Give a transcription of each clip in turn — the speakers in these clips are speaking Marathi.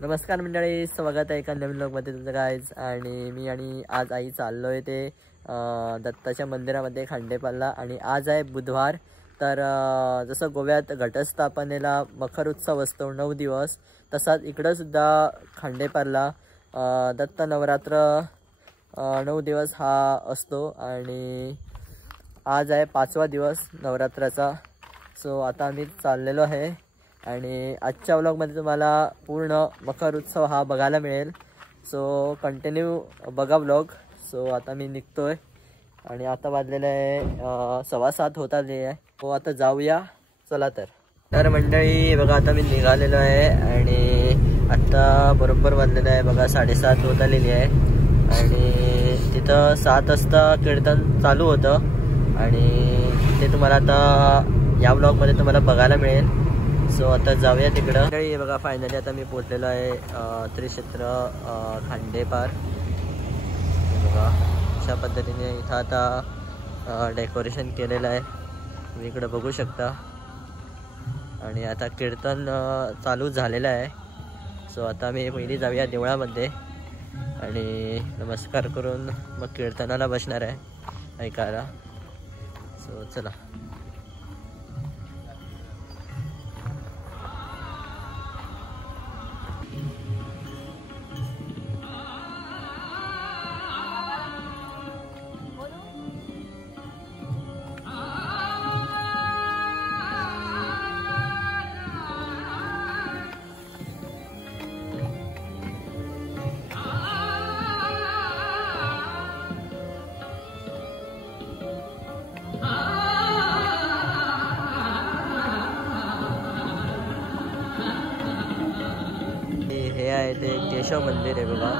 नमस्कार मंडळी, स्वागत आहे एका नवीन व्लॉगमध्ये तुमचं गाईज. आणि मी आणि आज आई चाललो आहे ते दत्ताच्या मंदिरामध्ये खांडेपारला. आणि आज आहे बुधवार. तर जसं गोव्यात घटस्थापनेला मखर उत्सव असतो 9 दिवस, तसाच इकडं सुद्धा खांडेपारला दत्त नवरात्र 9 दिवस हा असतो. आणि आज आहे 5वा दिवस नवरात्राचा. सो आता आम्ही चाललेलो आहे आणि आजच्या व्लॉगमध्ये तुम्हाला पूर्ण मकर उत्सव हा बघायला मिळेल. सो कंटिन्यू बघा व्लॉग. सो आता मी निघतोय आणि आता वाजलेलं आहे 6:15 होत आले आहे. हो आता जाऊया चला. तर मंडळी बघा, आता मी निघालेलो आहे आणि आत्ता बरोबर वाजलेलं आहे बघा 7:30 होत आलेली आहे. आणि तिथं 7 वाजता कीर्तन चालू होतं आणि ते तुम्हाला आता या व्लॉगमध्ये तुम्हाला बघायला मिळेल. सो आता जाऊया तिकडं. मंडळी बघा, फायनली आता मी पोचलेलो आहे त्रिक्षेत्र खांडेपार. बघा अशा पद्धतीने इथं आता डेकोरेशन केलेलं आहे, तुम्ही इकडं बघू शकता. आणि आता कीर्तन चालू झालेलं आहे. सो आता मी पहिली जाऊया देवळामध्ये आणि नमस्कार करून मग कीर्तनाला बसणार आहे ऐकायला. सो चला. हे आहे ते केशव मंदिर आहे बघा.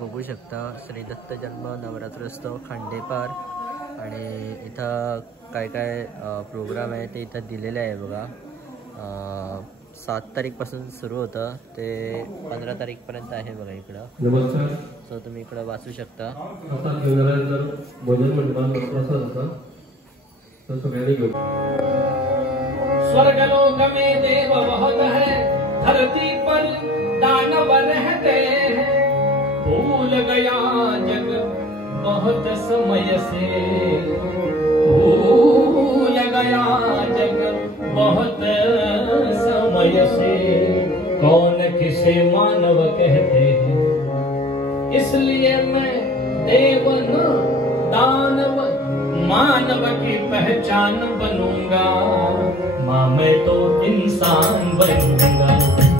बघू शकता श्री दत्त जन्म नवरात्रोत्सव खांडेपार. आणि इथं काय काय प्रोग्राम आहे ते इथं दिलेले आहे बघा. 7 तारीखपासून सुरू होतं ते 15 तारीखपर्यंत आहे बघा इकडं. सो तुम्ही इकडं वाचू शकता. स्वर्गलोक में देव बहुत है, धरती पर दानव रहते हैं. भूल गया जग बहुत समय से, भूल गया जग बहुत समय से. कौन किसे मानव कहते हैं, इसलिए मैं देव न दानव मानव की पहचान बनूंगा. माँ मैं तो इंसान बनूंगा,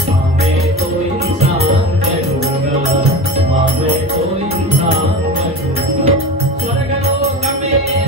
माँ मैं तो इंसान बनूंगा, माँ मैं तो इंसान बनूंगा. स्वर्गलोक में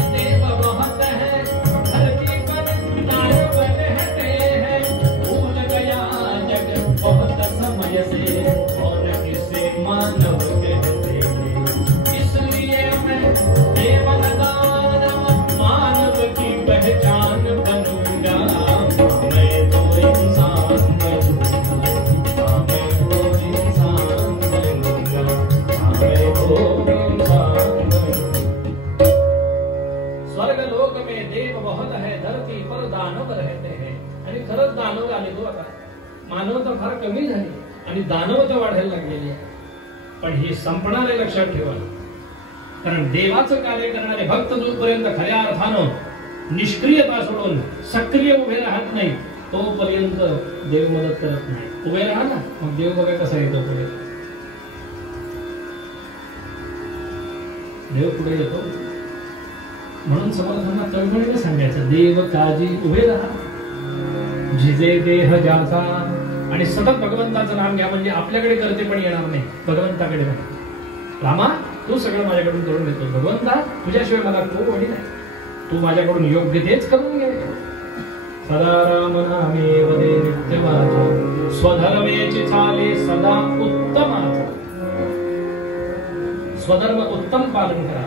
मानवता फार कमी झाली आणि दानवता वाढायला लागलेली आहे. पण ही संपणार आहे, लक्षात ठेवा. कारण देवाचं कार्य करणारे भक्त जोपर्यंत खऱ्या अर्थानं निष्क्रियता सोडून सक्रिय उभे राहत नाही तोपर्यंत देव मदत करत नाही. उभे राहा ना, मग देव बघा कसा येतो पुढे. देव पुढे येतो. म्हणून समर्थांना तळमळीने सांगायचं, देव काजी उभे राहा, झिजे देह जाचा. आणि सतत भगवंताचं नाम घ्या, म्हणजे आपल्याकडे करते पण येणार नाही, भगवंताकडे नाही. रामा तू सगळं माझ्याकडून करून देतो, भगवंता तुझ्याशिवाय मला कोणी नाही, तू माझ्याकडून योग्य तेच करून घे. सदा राम नामे वदे नित्य माझा, स्वधर्मेची चाले सदा उत्तमाचा. स्वधर्म उत्तम पालन करा.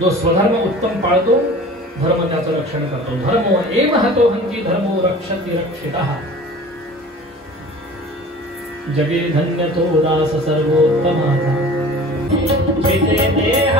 जो स्वधर्म उत्तम पाळतो धर्म त्याचं रक्षण करतो. धर्मो एव हतो हंती धर्मो रक्षति रक्षितः. जगे धन्य तो दास सर्वोत्तमाचा. जिते देह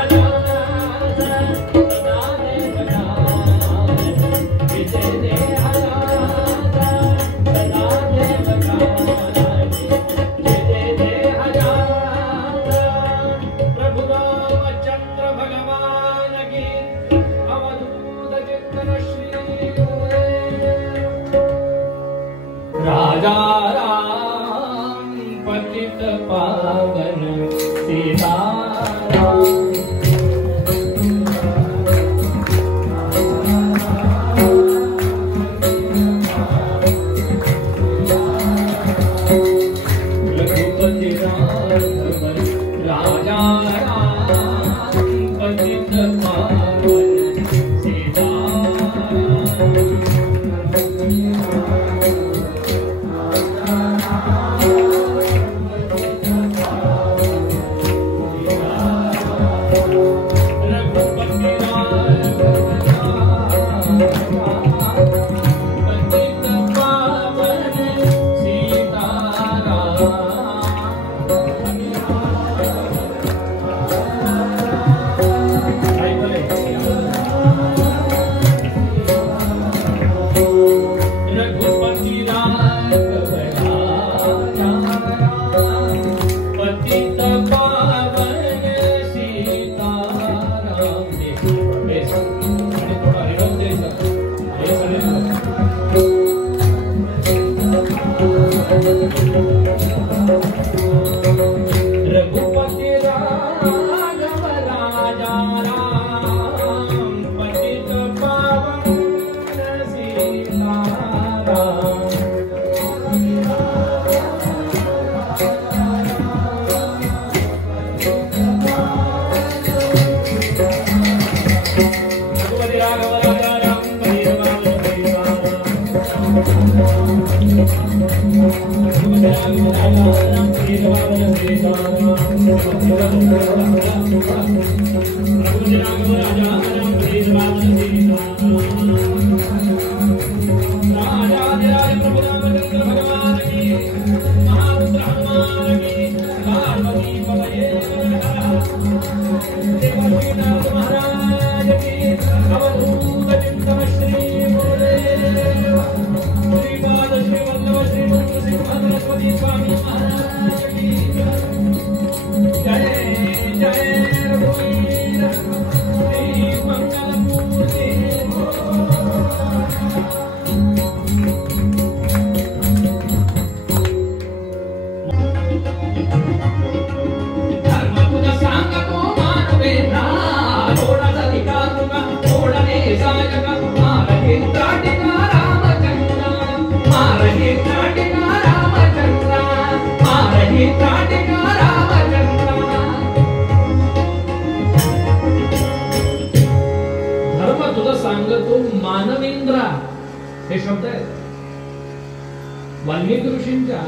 वाल्मिकी ऋषींच्या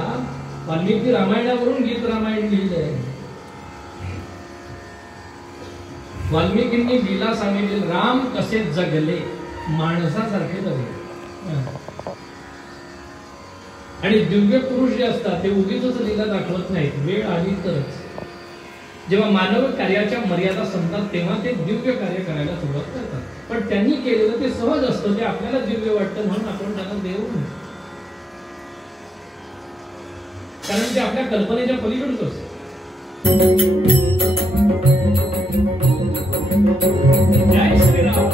वाल्मिकी रामायणावरून गीत रामायण लिहिलंय. वाल्मिकींनी लीला सांगितली, राम कसे जगले माणसासारखे जगले. आणि दिव्य पुरुष जे असतात ते उगीच लीला दाखवत नाहीत, वेळ आली तरच. जेव्हा मानव कार्याच्या मर्यादा संपतात तेव्हा ते दिव्य कार्य करायला सुरुवात करतात. पण त्यांनी केलेलं ते सहज असतं, ते आपल्याला दिव्य वाटतं म्हणून आपण त्यांना देव म्हणतो. कारण ते आपल्या कल्पनेच्या पलीकडच असतं. जय श्रीराम.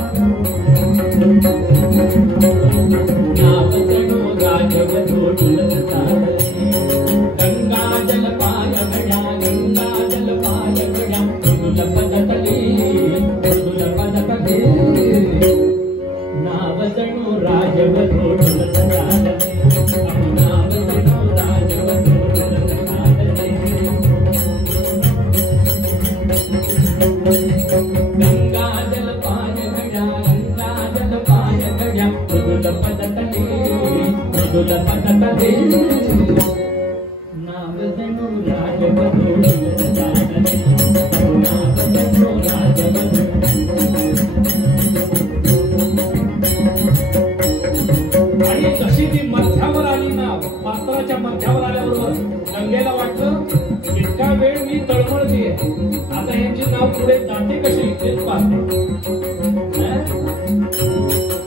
नाव जणू राजवधूढुलत चालते, गंगा जल पाय घड्या, गंगा जल पाय घड्या, मृदुल पदतली, मृदुल पदतली. नाव जणू राजवधूढुलत चालते, नाव जणू राजवधूढुलत चालते. गंगा जल पाय घड्या, गंगा जल पाय घड्या, मृदुल पदतली, मृदुल पदतली. नाव जणू राजवधूढुलत चालते, नाव जणू राजवधूढुलत. आणि जशी ती मध्यावर आली नाव, पात्राच्या मध्यावर आल्याबरोबर गंगेला वाटलं इतका वेळ मी तळमळतीये, आता यांची नाव पुढे जाते कशी तेच पाहते.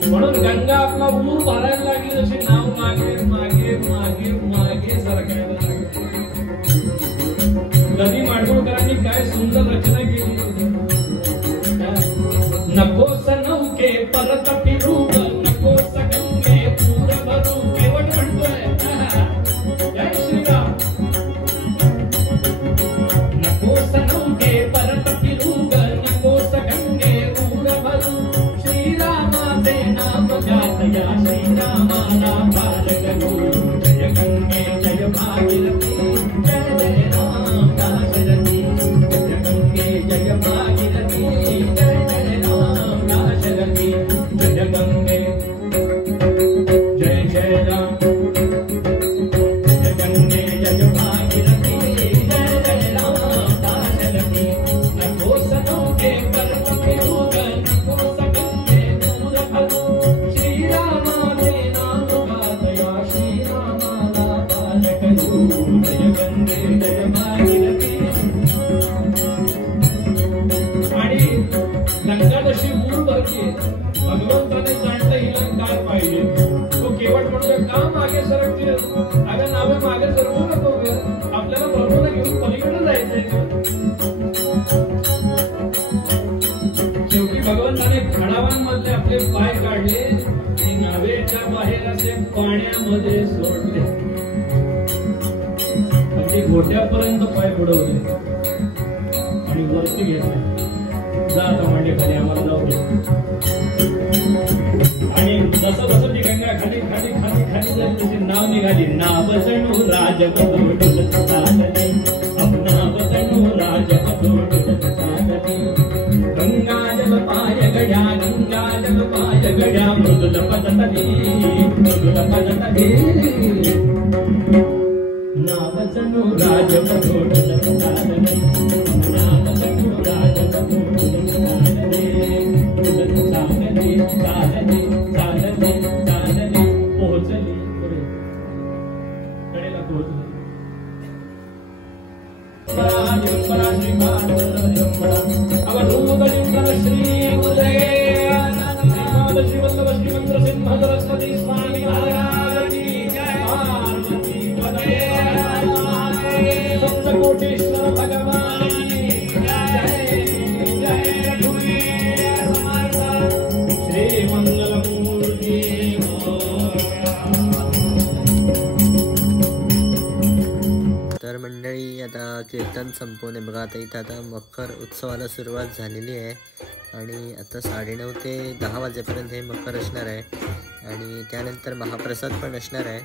म्हणून गंगा आपला ऊर भरायला लागली, जशी नाव मागे मागे मागे मागे सरकायला लागली. कधी माडगुळकरांनी काय सुंदर रचना केली. नकोस नौके परत फिरू, नकोस गंगे पूर भरू, केवट म्हणतोय. जय श्रीराम. नकोस नौके परत फिरू, नकोस गंगे पूर भरू, श्रीरामाचे नाव गातया, श्रीरामाला पार करू. जय गंगे जय भागीरथी, जय जय राम दाशरथी, जय गंगे जय भागीरथी, जय जय राम दाशरथी. जय गंगे जय जय राम, जय गंगे जय भागीरथी, जय जय राम दाशरथी. नकोस नौके परत फिरू, नकोस गंगे पूर भरू, श्रीरामाचे नाव गातया, श्रीरामाला पार करू. जय गंगे जय भागीरथी. आणि गंगा जशी ऊर भरते, भगवंताने जाणलं हिला काय पाहिजे. तो केवट म्हणतोय का मागे सरकते, अगं नावे मागे सरकू नको ग, आपल्याला प्रभूला घेऊन पलीकडे जायचंय. शेवटी भगवंताने खडावांमधले आपले पाय काढले आणि नावेच्या बाहेर असे पाण्यामध्ये सोडले. अगदी गोट्यापर्यंत पाय बुडवले आणि वरती घेतले. जा आता मांडे खाली, आम्हाला जाऊ दे. आणि जसं जसं ती गंगा खाली खाली खाली खाली जाईल तशी नाव निघाली. नाव जणू राजवधूढुलत चालते, नाव जणू राजवधूढुलत चालते. गंगा जल पाय घड्या, गंगा जल पाय घड्या, मृदुल पदतली, मृदुल पदतली. नाव जणू राजवधूढुलत चालते, नाव जणू राजवधूढुलत चालते. चालते चालते चालते चालते पोहोचली कडेला पोहोचली. अवधूतलिंगर श्री उदय श्रीपाद श्रीवल्लभ श्रीमंत्र सिंह सरस्वती स्वामी महाराज की जय. पार्वती पदे सप्तकोटीश्वर भगवान की जय. जय रघुवीर समर्थ श्री मंगलमूर्ती. तर मंडळी आता कीर्तन संपवणे बघा. आता इथं आता मकर उत्सवाला सुरुवात झालेली आहे आणि आता 9:30 ते 10 वाजेपर्यंत हे मकर असणार आहे आणि त्यानंतर महाप्रसाद पण असणार आहे.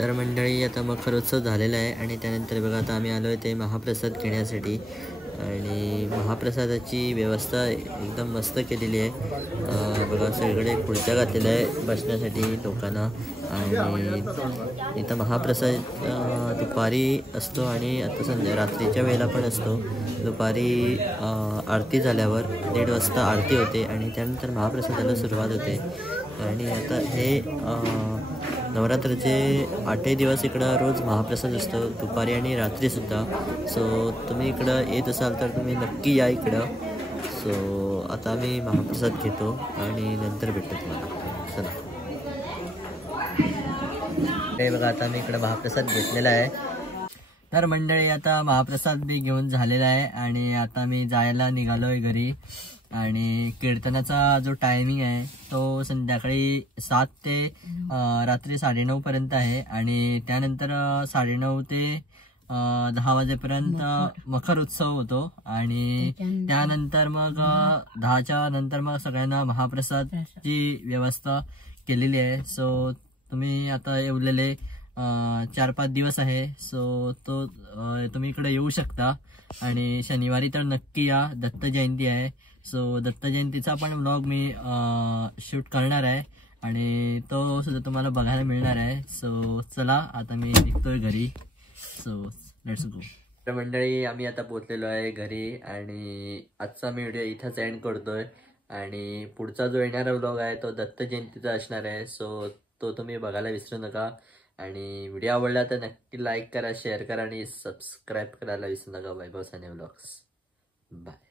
तर मंडळी आता मकरोत्सव झालेला आहे आणि त्यानंतर बघा आता आम्ही आलो आहे ते महाप्रसाद घेण्यासाठी आणि महाप्रसादाची व्यवस्था एकदम मस्त केलेली आहे. बघा सगळीकडे खुर्च्या घातलेल्या आहे बसण्यासाठी लोकांना आणि इथं महाप्रसाद दुपारी असतो आणि आता रात्रीच्या वेळेला पण असतो. दुपारी आरती झाल्यावर 1:30 वाजता आरती होते आणि त्यानंतर महाप्रसादाला सुरुवात होते. आणि आता हे नवरात्राचे 8 दिवस इकडं रोज महाप्रसाद असतो दुपारी आणि रात्रीसुद्धा. सो तुम्ही इकडं येत असाल तर तुम्ही नक्की या इकडं. सो आता आम्ही महाप्रसाद घेतो आणि नंतर भेटतो तुम्हाला. चला हे बघा आता मी इकडं महाप्रसाद घेतलेला आहे. तर मंडळी आता महाप्रसाद मी घेऊन झालेला आहे आणि आता मी जायला निघालो आहे घरी. आणि कीर्तनाचा जो टायमिंग आहे तो संध्याकाळी 7 ते रात्री 9:30 पर्यंत आहे आणि त्यानंतर 9:30 ते 10 वाजेपर्यंत मकर उत्सव होतो आणि त्यानंतर मग 10च्या नंतर मग सगळ्यांना महाप्रसादची व्यवस्था केलेली आहे. सो तुम्ही आता येवलेले 4-5 दिवस आहे. सो तो तुम्ही इकडे येऊ शकता आणि शनिवारी तर नक्की या. दत्त जयंती आहे. सो दत्त जयंतीचा पण व्लॉग मी शूट करणार आहे आणि तो सुद्धा तुम्हाला बघायला मिळणार आहे. सो चला आता मी निघतोय घरी. So let's go. तर मंडळी आम्ही आता पोहोचलेलो आहे घरी आणि आजचा मी व्हिडिओ इथंच एंड करतोय आणि पुढचा जो येणारा व्लॉग आहे तो दत्त जयंतीचा असणार आहे. सो तो तुम्ही बघायला विसरू नका आणि व्हिडिओ आवडला तर नक्की लाईक करा, शेअर करा आणि सबस्क्राईब करायला विसरू नका. वैभव साने व्लॉग्स. बाय.